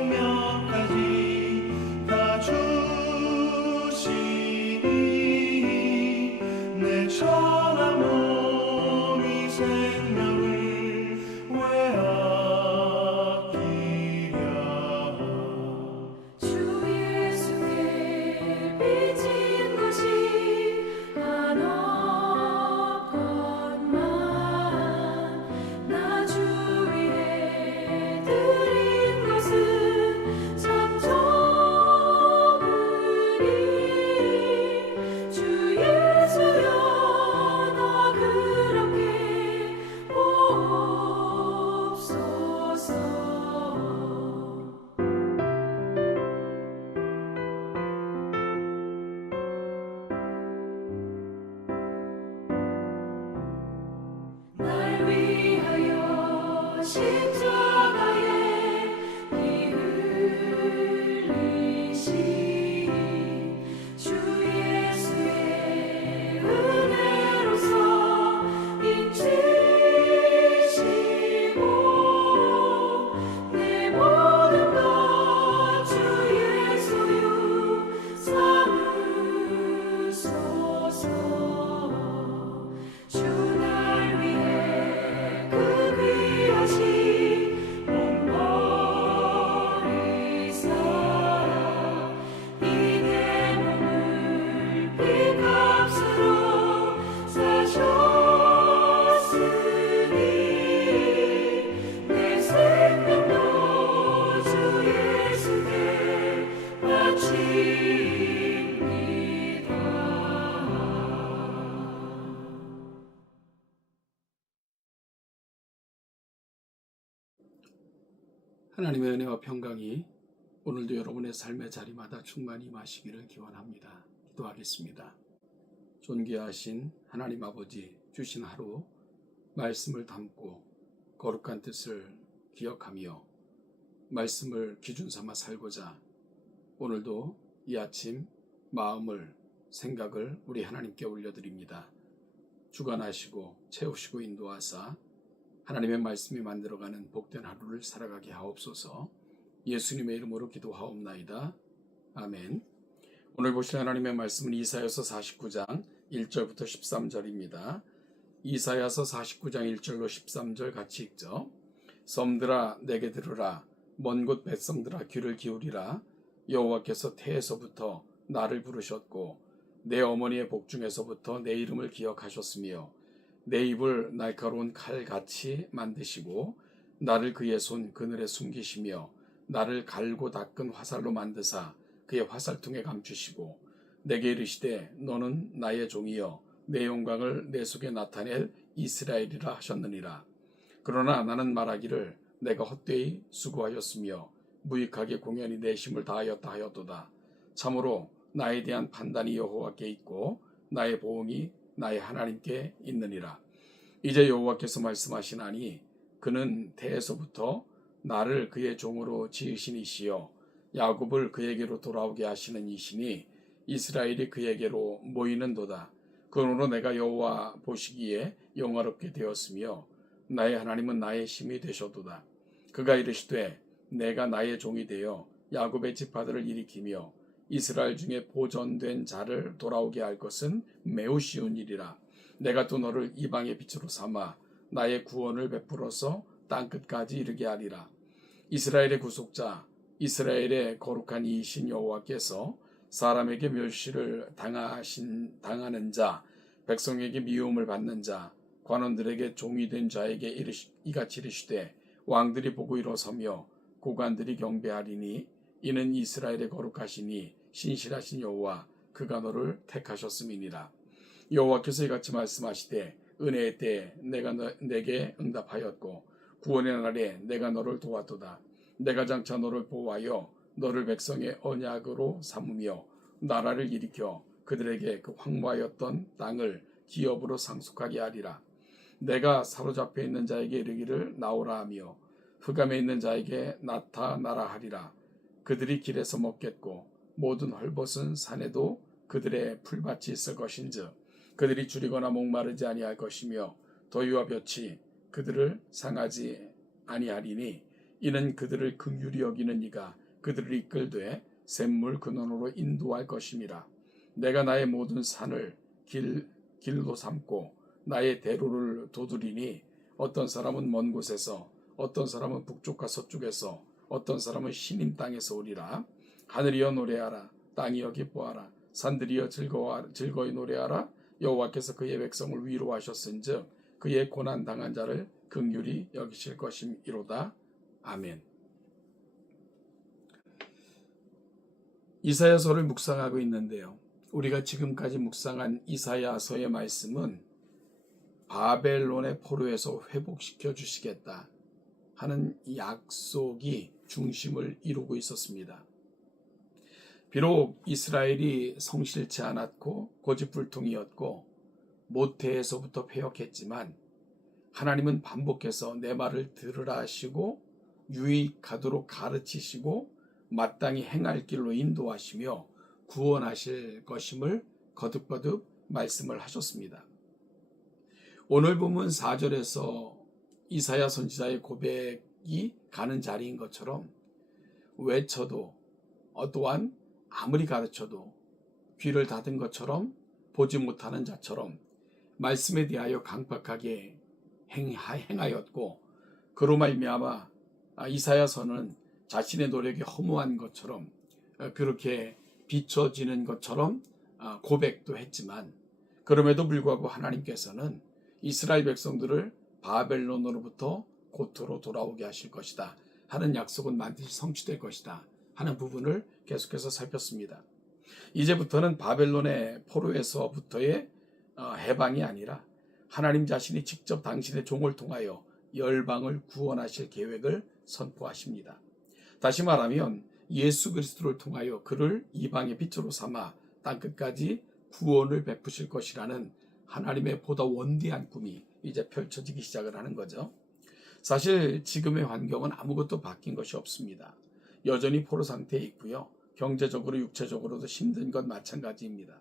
생명까지 다 주시니 내 천한 몸이 생명을 왜 아끼랴. 주 예수께 빚진 것이 한없건만 나 주 위에 드린 것은 참 적으니 주 예수여 나 그렇게 보옵소서. 날 위하여 십자가에 피 흘리신 주 예수의 은혜로서 인치시고 내 모든 것 주 예수여 삼으소서. 주 날 위해 그 귀하신 몸 버리사 이 내 몸을 피값으로 사셨으니 내 생명도 주 예수께 바칩니다. 하나님의 은혜와 평강이 오늘도 여러분의 삶의 자리마다 충만히 임하시기를 기원합니다. 기도하겠습니다. 존귀하신 하나님 아버지, 주신 하루 말씀을 담고 거룩한 뜻을 기억하며 말씀을 기준 삼아 살고자 오늘도 이 아침 마음을, 생각을 우리 하나님께 올려드립니다. 주관하시고 채우시고 인도하사 하나님의 말씀이 만들어가는 복된 하루를 살아가게 하옵소서. 예수님의 이름으로 기도하옵나이다. 아멘. 오늘 보실 하나님의 말씀은 이사야서 49장 1절부터 13절입니다. 이사야서 49장 1절로 13절 같이 읽죠. 섬들아 내게 들으라. 먼 곳 백성들아 귀를 기울이라. 여호와께서 태에서부터 나를 부르셨고 내 어머니의 복중에서부터 내 이름을 기억하셨으며 내 입을 날카로운 칼같이 만드시고 나를 그의 손 그늘에 숨기시며 나를 갈고 닦은 화살로 만드사 그의 화살통에 감추시고 내게 이르시되 너는 나의 종이여 내 영광을 내 속에 나타낼 이스라엘이라 하셨느니라. 그러나 나는 말하기를 내가 헛되이 수고하였으며 무익하게 공연히 내 힘을 다하였다 하였도다. 참으로 나에 대한 판단이 여호와께 있고 나의 보응이 나의 하나님께 있느니라. 이제 여호와께서 말씀하시나니 그는 태에서부터 나를 그의 종으로 지으신 이시여 야곱을 그에게로 돌아오게 하시는 이시니 이스라엘이 그에게로 모이는도다. 그러므로 내가 여호와 보시기에 영화롭게 되었으며 나의 하나님은 나의 힘이 되셨도다. 그가 이르시되 내가 나의 종이 되어 야곱의 지파들을 일으키며 이스라엘 중에 보존된 자를 돌아오게 할 것은 매우 쉬운 일이라. 내가 또 너를 이방의 빛으로 삼아 나의 구원을 베풀어서 땅끝까지 이르게 하리라. 이스라엘의 구속자, 이스라엘의 거룩한 이이신 여호와께서 사람에게 멸시를 당하는 자, 백성에게 미움을 받는 자, 관원들에게 종이 된 자에게 이같이 이르시되 왕들이 보고 일어서며 고관들이 경배하리니 이는 이스라엘의 거룩하시니 신실하신 여호와 그가 너를 택하셨음이니라. 여호와께서 이같이 말씀하시되 은혜의 때에 내가 내게 응답하였고 구원의 날에 내가 너를 도왔도다. 내가 장차 너를 보호하여 너를 백성의 언약으로 삼으며 나라를 일으켜 그들에게 그 황무하였던 땅을 기업으로 상속하게 하리라. 내가 사로잡혀 있는 자에게 이르기를 나오라 하며 흑암에 있는 자에게 나타나라 하리라. 그들이 길에서 먹겠고 모든 헐벗은 산에도 그들의 풀밭이 있을 것인즉 그들이 줄이거나 목마르지 아니할 것이며 더위와 볕이 그들을 상하지 아니하리니 이는 그들을 긍휼히 여기는 이가 그들을 이끌되 샘물 근원으로 인도할 것임이라. 내가 나의 모든 산을 길로 삼고 나의 대로를 도두리니 어떤 사람은 먼 곳에서 어떤 사람은 북쪽과 서쪽에서 어떤 사람은 시님 땅에서 오리라. 하늘이여 노래하라. 땅이여 기뻐하라. 산들이여 즐거이 노래하라. 여호와께서 그의 백성을 위로하셨은즉 그의 고난 당한 자를 긍휼히 여기실 것임이로다. 아멘. 이사야서를 묵상하고 있는데요. 우리가 지금까지 묵상한 이사야서의 말씀은 바벨론의 포로에서 회복시켜 주시겠다 하는 약속이 중심을 이루고 있었습니다. 비록 이스라엘이 성실치 않았고 고집불통이었고 모태에서부터 패역했지만 하나님은 반복해서 내 말을 들으라 하시고 유익하도록 가르치시고 마땅히 행할 길로 인도하시며 구원하실 것임을 거듭거듭 말씀을 하셨습니다. 오늘 본문 4절에서 이사야 선지자의 고백이 가는 자리인 것처럼 외쳐도 또한 아무리 가르쳐도 귀를 닫은 것처럼 보지 못하는 자처럼 말씀에 대하여 강박하게 행하였고 그로 말미암아 이사야서는 자신의 노력이 허무한 것처럼 그렇게 비춰지는 것처럼 고백도 했지만 그럼에도 불구하고 하나님께서는 이스라엘 백성들을 바벨론으로부터 고토로 돌아오게 하실 것이다 하는 약속은 반드시 성취될 것이다 하는 부분을 계속해서 살폈습니다. 이제부터는 바벨론의 포로에서부터의 해방이 아니라 하나님 자신이 직접 당신의 종을 통하여 열방을 구원하실 계획을 선포하십니다. 다시 말하면 예수 그리스도를 통하여 그를 이방의 빛으로 삼아 땅끝까지 구원을 베푸실 것이라는 하나님의 보다 원대한 꿈이 이제 펼쳐지기 시작을 하는 거죠. 사실 지금의 환경은 아무것도 바뀐 것이 없습니다. 여전히 포로 상태에 있고요. 경제적으로 육체적으로도 힘든 것 마찬가지입니다.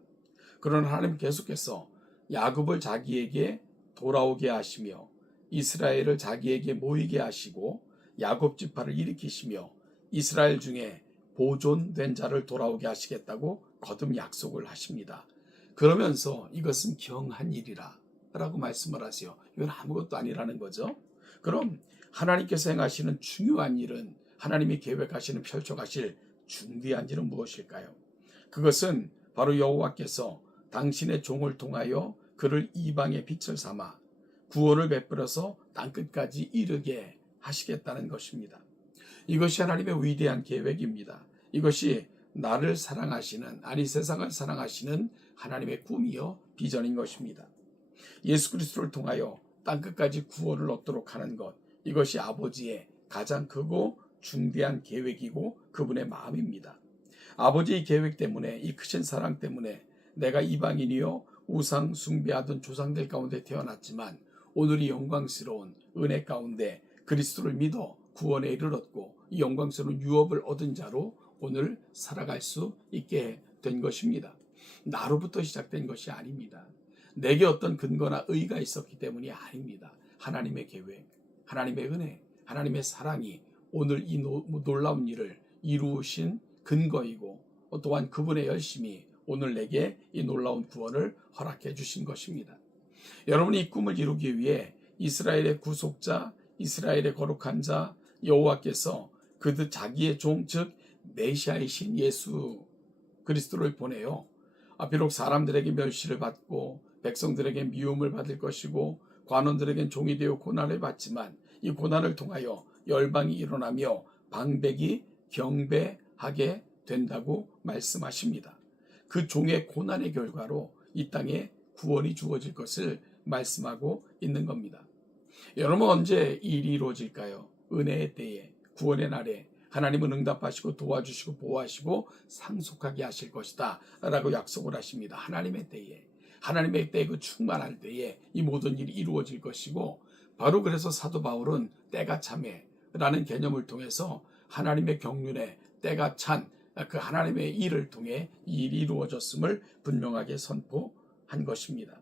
그러나 하나님 계속해서 야곱을 자기에게 돌아오게 하시며 이스라엘을 자기에게 모이게 하시고 야곱 지파를 일으키시며 이스라엘 중에 보존된 자를 돌아오게 하시겠다고 거듭 약속을 하십니다. 그러면서 이것은 경한 일이라 라고 말씀을 하세요. 이건 아무것도 아니라는 거죠. 그럼 하나님께서 행하시는 중요한 일은 하나님이 계획하시는 펼쳐가실 중대한 일은 무엇일까요? 그것은 바로 여호와께서 당신의 종을 통하여 그를 이방의 빛을 삼아 구원을 베풀어서 땅끝까지 이르게 하시겠다는 것입니다. 이것이 하나님의 위대한 계획입니다. 이것이 나를 사랑하시는 세상을 사랑하시는 하나님의 꿈이요 비전인 것입니다. 예수 그리스도를 통하여 땅끝까지 구원을 얻도록 하는 것, 이것이 아버지의 가장 크고 중대한 계획이고 그분의 마음입니다. 아버지의 계획 때문에, 이 크신 사랑 때문에 내가 이방인이요 우상 숭배하던 조상들 가운데 태어났지만 오늘 이 영광스러운 은혜 가운데 그리스도를 믿어 구원에 이르렀고 이 영광스러운 유업을 얻은 자로 오늘 살아갈 수 있게 된 것입니다. 나로부터 시작된 것이 아닙니다. 내게 어떤 근거나 의의가 있었기 때문이 아닙니다. 하나님의 계획, 하나님의 은혜, 하나님의 사랑이 오늘 이 놀라운 일을 이루신 근거이고 또한 그분의 열심이 오늘 내게 이 놀라운 구원을 허락해 주신 것입니다. 여러분이 이 꿈을 이루기 위해 이스라엘의 구속자, 이스라엘의 거룩한 자 여호와께서 그들 자기의 종 즉 메시아이신 예수 그리스도를 보내요. 비록 사람들에게 멸시를 받고 백성들에게 미움을 받을 것이고 관원들에겐 종이 되어 고난을 받지만 이 고난을 통하여 열방이 일어나며 방백이 경배하게 된다고 말씀하십니다. 그 종의 고난의 결과로 이 땅에 구원이 주어질 것을 말씀하고 있는 겁니다. 여러분 언제 이 일이 이루어질까요? 은혜의 때에, 구원의 날에 하나님은 응답하시고 도와주시고 보호하시고 상속하게 하실 것이다 라고 약속을 하십니다. 하나님의 때에, 하나님의 때에 그 충만할 때에 이 모든 일이 이루어질 것이고 바로 그래서 사도 바울은 때가 참에 라는 개념을 통해서 하나님의 경륜에 때가 찬 그 하나님의 일을 통해 이 일이 이루어졌음을 분명하게 선포한 것입니다.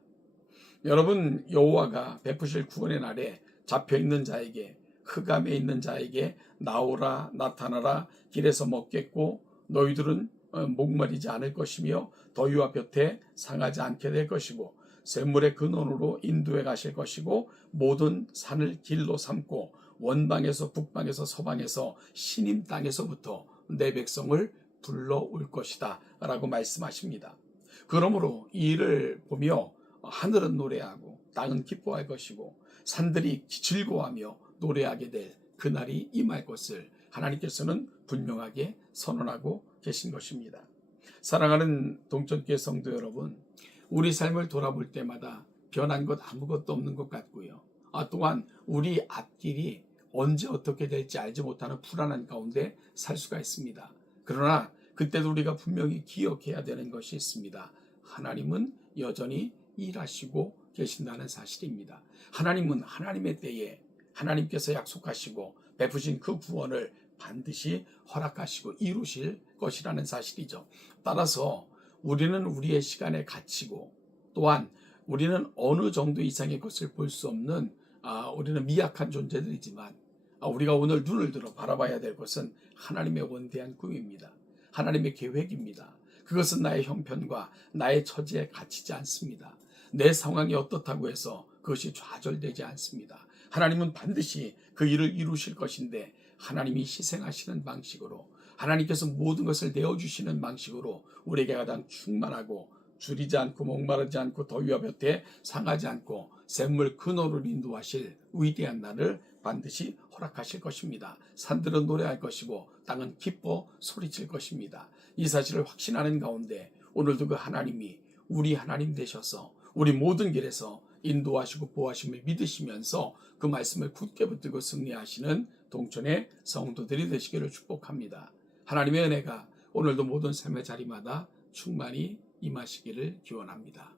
여러분 여호와가 베푸실 구원의 날에 잡혀있는 자에게 흑암에 있는 자에게 나오라 나타나라 길에서 먹겠고 너희들은 목마르지 않을 것이며 더위와 볕에 상하지 않게 될 것이고 샘물의 근원으로 인도해 가실 것이고 모든 산을 길로 삼고 원방에서 북방에서 서방에서 시님 땅에서부터 내 백성을 불러올 것이다 라고 말씀하십니다. 그러므로 이 일을 보며 하늘은 노래하고 땅은 기뻐할 것이고 산들이 즐거워하며 노래하게 될 그날이 임할 것을 하나님께서는 분명하게 선언하고 계신 것입니다. 사랑하는 동천교회 성도 여러분, 우리 삶을 돌아볼 때마다 변한 것 아무것도 없는 것 같고요. 또한 우리 앞길이 언제 어떻게 될지 알지 못하는 불안한 가운데 살 수가 있습니다. 그러나 그때도 우리가 분명히 기억해야 되는 것이 있습니다. 하나님은 여전히 일하시고 계신다는 사실입니다. 하나님은 하나님의 때에 하나님께서 약속하시고 베푸신 그 구원을 반드시 허락하시고 이루실 것이라는 사실이죠. 따라서 우리는 우리의 시간에 갇히고 또한 우리는 어느 정도 이상의 것을 볼 수 없는 우리는 미약한 존재들이지만 우리가 오늘 눈을 들어 바라봐야 될 것은 하나님의 원대한 꿈입니다. 하나님의 계획입니다. 그것은 나의 형편과 나의 처지에 갇히지 않습니다. 내 상황이 어떻다고 해서 그것이 좌절되지 않습니다. 하나님은 반드시 그 일을 이루실 것인데 하나님이 희생하시는 방식으로 하나님께서 모든 것을 내어주시는 방식으로 우리에게 가장 충만하고 줄이지 않고 목마르지 않고 더위와 볕에 상하지 않고 샘물 근원으로 인도하실 위대한 날을 반드시 허락하실 것입니다. 산들은 노래할 것이고 땅은 기뻐 소리칠 것입니다. 이 사실을 확신하는 가운데 오늘도 그 하나님이 우리 하나님 되셔서 우리 모든 길에서 인도하시고 보호하심을 믿으시면서 그 말씀을 굳게 붙들고 승리하시는 동천의 성도들이 되시기를 축복합니다. 하나님의 은혜가 오늘도 모든 삶의 자리마다 충만히 임하시기를 기원합니다.